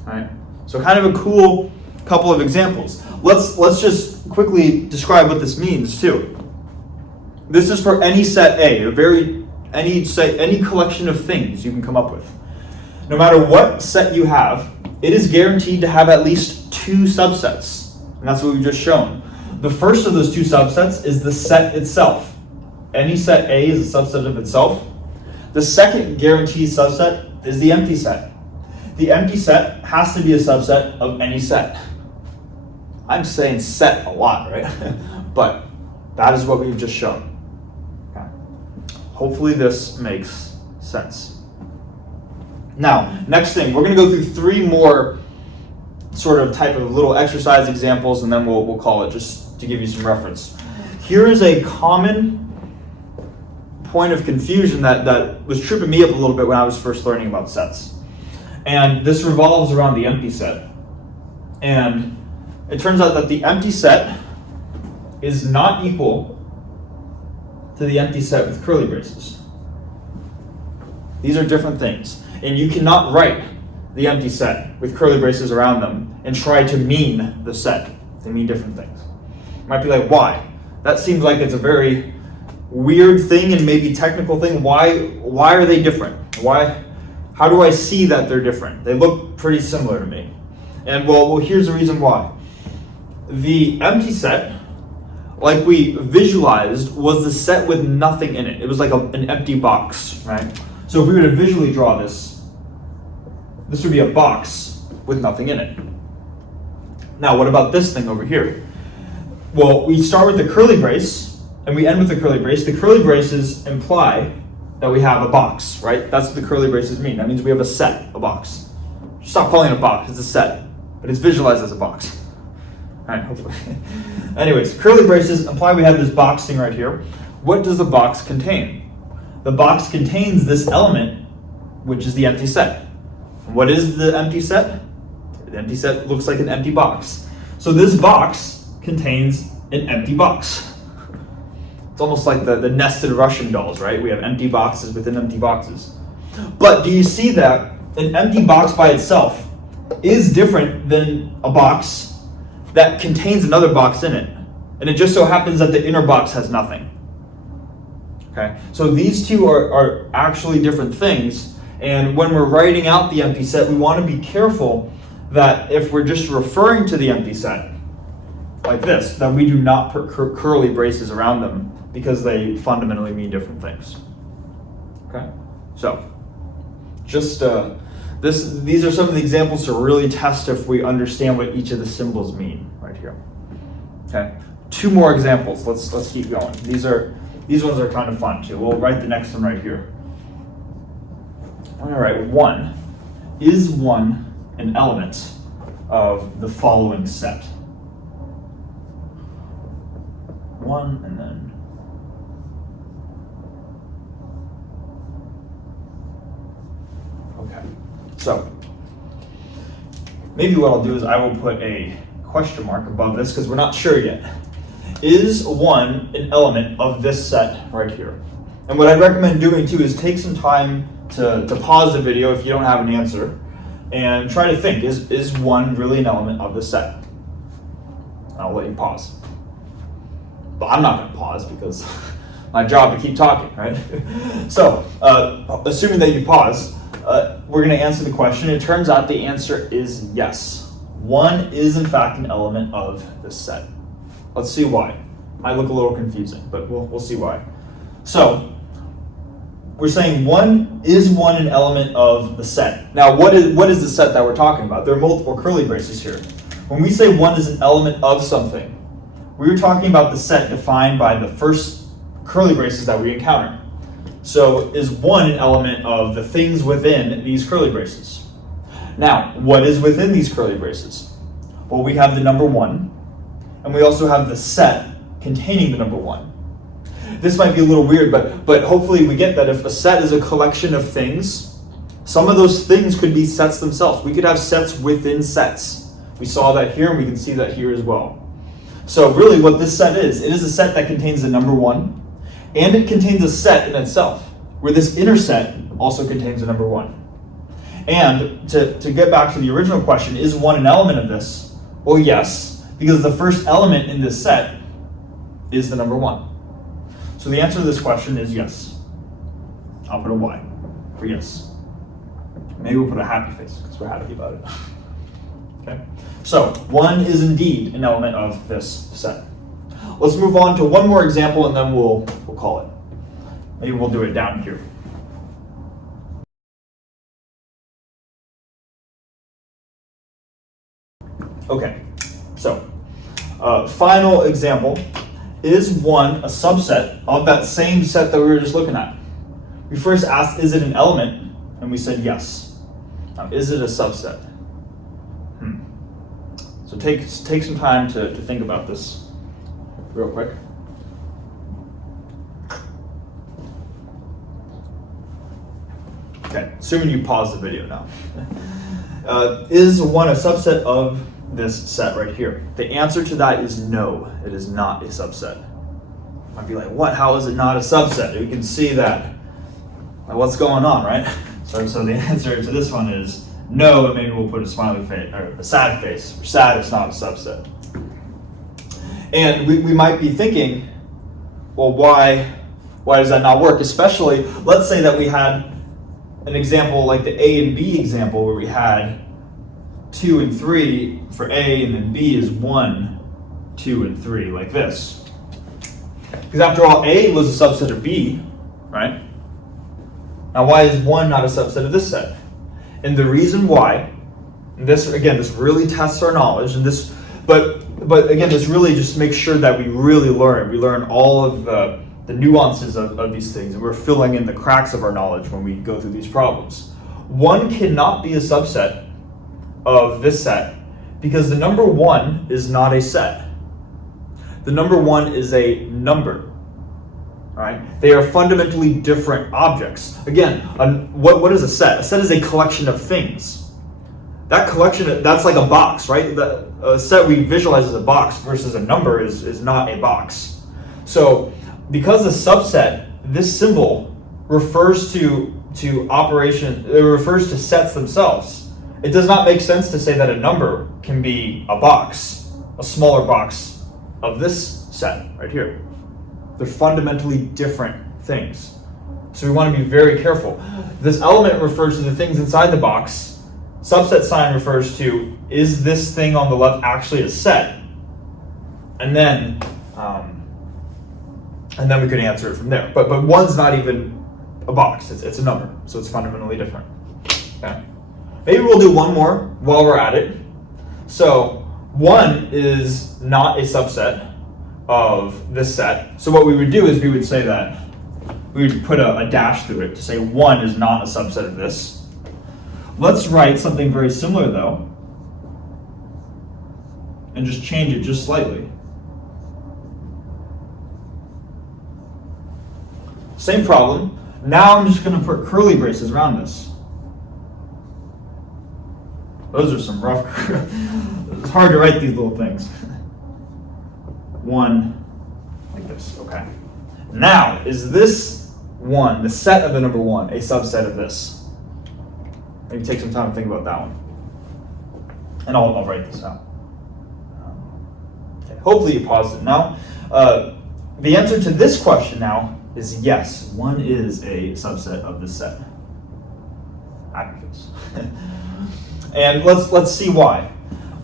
All right? So kind of a cool couple of examples. Let's just quickly describe what this means too. This is for any set A, any collection of things you can come up with. No matter what set you have, it is guaranteed to have at least two subsets, and that's what we've just shown. The first of those two subsets is the set itself. Any set A is a subset of itself. The second guaranteed subset is the empty set. The empty set has to be a subset of any set. I'm saying set a lot, right? But that is what we've just shown. Okay. Hopefully this makes sense. Now, next thing, we're going to go through 3 more sort of type of little exercise examples, and then we'll call it, just to give you some reference. Here is a common point of confusion that was tripping me up a little bit when I was first learning about sets. And this revolves around the empty set. And it turns out that the empty set is not equal to the empty set with curly braces. These are different things. And you cannot write the empty set with curly braces around them and try to mean the set. They mean different things. You might be like, why? That seems like it's a very weird thing and maybe technical thing. Why are they different? How do I see that they're different? They look pretty similar to me. And well, here's the reason why. The empty set, like we visualized, was the set with nothing in it. It was like an empty box, right? So if we were to visually draw this would be a box with nothing in it. Now, what about this thing over here? Well, we start with the curly brace, and we end with the curly brace. The curly braces imply that we have a box, right? That's what the curly braces mean. That means we have a set, a box. Stop calling it a box, it's a set, but it's visualized as a box. All right, hopefully. Anyways, curly braces imply we have this box thing right here. What does the box contain? The box contains this element, which is the empty set. What is the empty set? The empty set looks like an empty box. So this box contains an empty box. It's almost like the nested Russian dolls, right? We have empty boxes within empty boxes. But do you see that an empty box by itself is different than a box that contains another box in it? And it just so happens that the inner box has nothing. Okay, so these two are actually different things. And when we're writing out the empty set, we want to be careful that if we're just referring to the empty set like this, that we do not put curly braces around them, because they fundamentally mean different things. Okay, so just these are some of the examples to really test if we understand what each of the symbols mean right here. Okay, 2 more examples. Let's keep going. These ones are kind of fun too. We'll write the next one right here. All right, 1. Is 1 an element of the following set? 1 and then. Okay, so maybe what I'll do is I will put a question mark above this because we're not sure yet. Is 1 an element of this set right here? And what I'd recommend doing too is take some time to pause the video if you don't have an answer and try to think, is 1 really an element of the set? I'll let you pause. But I'm not going to pause because my job to keep talking, right? So, assuming that you pause, we're going to answer the question. It turns out the answer is yes. 1 is in fact an element of this set. Let's see why. Might look a little confusing, but we'll see why. So, we're saying 1 is an element of the set. Now, what is the set that we're talking about? There are multiple curly braces here. When we say 1 is an element of something, we're talking about the set defined by the first curly braces that we encounter. So is 1 an element of the things within these curly braces? Now, what is within these curly braces? Well, we have the number 1, and we also have the set containing the number 1. This might be a little weird, but hopefully we get that if a set is a collection of things, some of those things could be sets themselves. We could have sets within sets. We saw that here, and we can see that here as well. So really what this set is, it is a set that contains the number 1, and it contains a set in itself, where this inner set also contains the number 1. And to get back to the original question, is 1 an element of this? Well, yes, because the first element in this set is the number 1. So the answer to this question is yes. I'll put a Y for yes. Maybe we'll put a happy face because we're happy about it. Okay. So 1 is indeed an element of this set. Let's move on to one more example and then we'll call it. Maybe we'll do it down here. Okay, so final example. Is 1 a subset of that same set that we were just looking at? We first asked, is it an element? And we said yes. Is it a subset? So take some time to think about this real quick. Okay, assuming you pause the video now. Is 1 a subset of this set right here? The answer to that is no, it is not a subset. You might be like, what? How is it not a subset? You can see that. What's going on, right? So the answer to this one is no, and maybe we'll put a smiley face, or a sad face. For sad, it's not a subset. And we might be thinking, well, why does that not work? Especially, let's say that we had an example like the A and B example where we had 2 and 3 for A, and then B is 1, 2, and 3, like this. Because after all, A was a subset of B, right? Now, why is 1 not a subset of this set? And the reason why, and this really tests our knowledge, and this, but again, this really just makes sure that we really learn. We learn all of the nuances of these things, and we're filling in the cracks of our knowledge when we go through these problems. 1 cannot be a subset of this set because the number 1 is not a set. The number 1 is a number. Right? They are fundamentally different objects. Again, what is a set? A set is a collection of things. That collection, that's like a box, right? A set we visualize as a box versus a number is not a box. So because a subset, this symbol refers to operation, it refers to sets themselves. It does not make sense to say that a number can be a box, a smaller box of this set right here. They're fundamentally different things. So we want to be very careful. This element refers to the things inside the box. Subset sign refers to, is this thing on the left actually a set? And then we could answer it from there. But 1's not even a box, it's a number. So it's fundamentally different. Okay. Maybe we'll do one more while we're at it. So 1 is not a subset of this set. So what we would do is we would say that we would put a dash through it to say 1 is not a subset of this. Let's write something very similar though, and just change it just slightly. Same problem. Now I'm just going to put curly braces around this. Those are some rough, it's hard to write these little things. 1, like this, okay. Now, is this 1, the set of the number 1, a subset of this? Maybe take some time to think about that one. And I'll write this out. Okay. Hopefully you paused it. Now, the answer to this question now is yes, 1 is a subset of this set. And let's see why.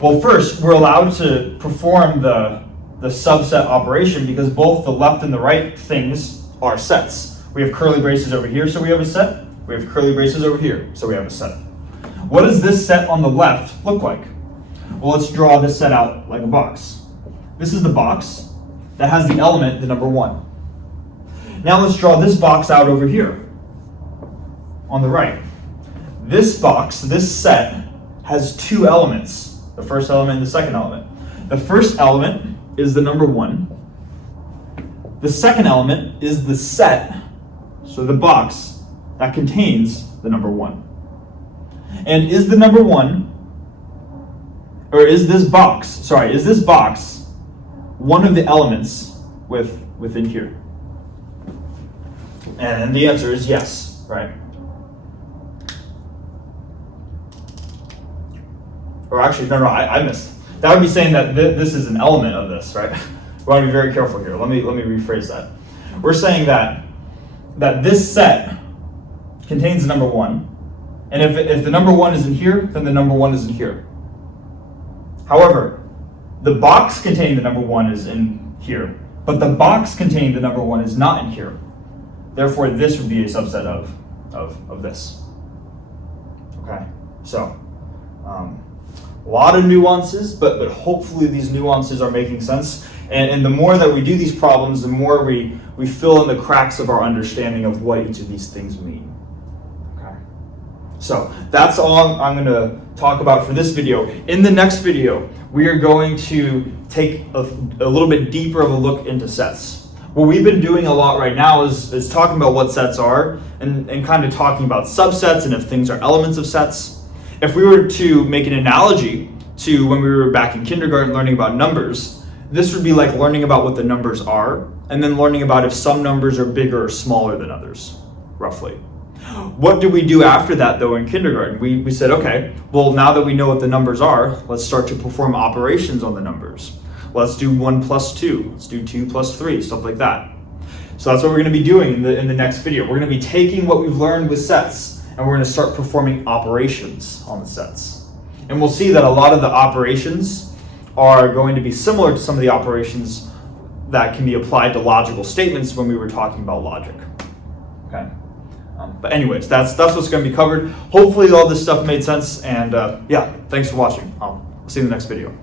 Well, first, we're allowed to perform the subset operation because both the left and the right things are sets. We have curly braces over here, so we have a set. We have curly braces over here, so we have a set. What does this set on the left look like? Well, let's draw this set out like a box. This is the box that has the element, the number 1. Now let's draw this box out over here on the right. This box, this set, has 2 elements, the first element and the second element. The first element is the number 1. The second element is the set, so the box that contains the number 1. And is the number 1, or is this box one of the elements within here? And the answer is yes, right? Or actually, no, I missed. That would be saying that this is an element of this, right? We want to be very careful here. Let me rephrase that. We're saying that this set contains the number 1, and if the number 1 isn't here, then the number 1 isn't here. However, the box containing the number 1 is in here, but the box containing the number 1 is not in here. Therefore, this would be a subset of this. Okay, so a lot of nuances, but hopefully these nuances are making sense. And the more that we do these problems, the more we fill in the cracks of our understanding of what each of these things mean. Okay. So that's all I'm going to talk about for this video. In the next video, we are going to take a little bit deeper of a look into sets. What we've been doing a lot right now is talking about what sets are and kind of talking about subsets and if things are elements of sets. If we were to make an analogy to when we were back in kindergarten learning about numbers, this would be like learning about what the numbers are and then learning about if some numbers are bigger or smaller than others, roughly. What did we do after that though in kindergarten? We said, okay, well now that we know what the numbers are, let's start to perform operations on the numbers. Let's do 1 plus 2, let's do 2 plus 3, stuff like that. So that's what we're going to be doing in the next video. We're going to be taking what we've learned with sets and we're going to start performing operations on the sets. And we'll see that a lot of the operations are going to be similar to some of the operations that can be applied to logical statements when we were talking about logic. Okay. But anyways, that's what's going to be covered. Hopefully all this stuff made sense, and yeah, thanks for watching. I'll see you in the next video.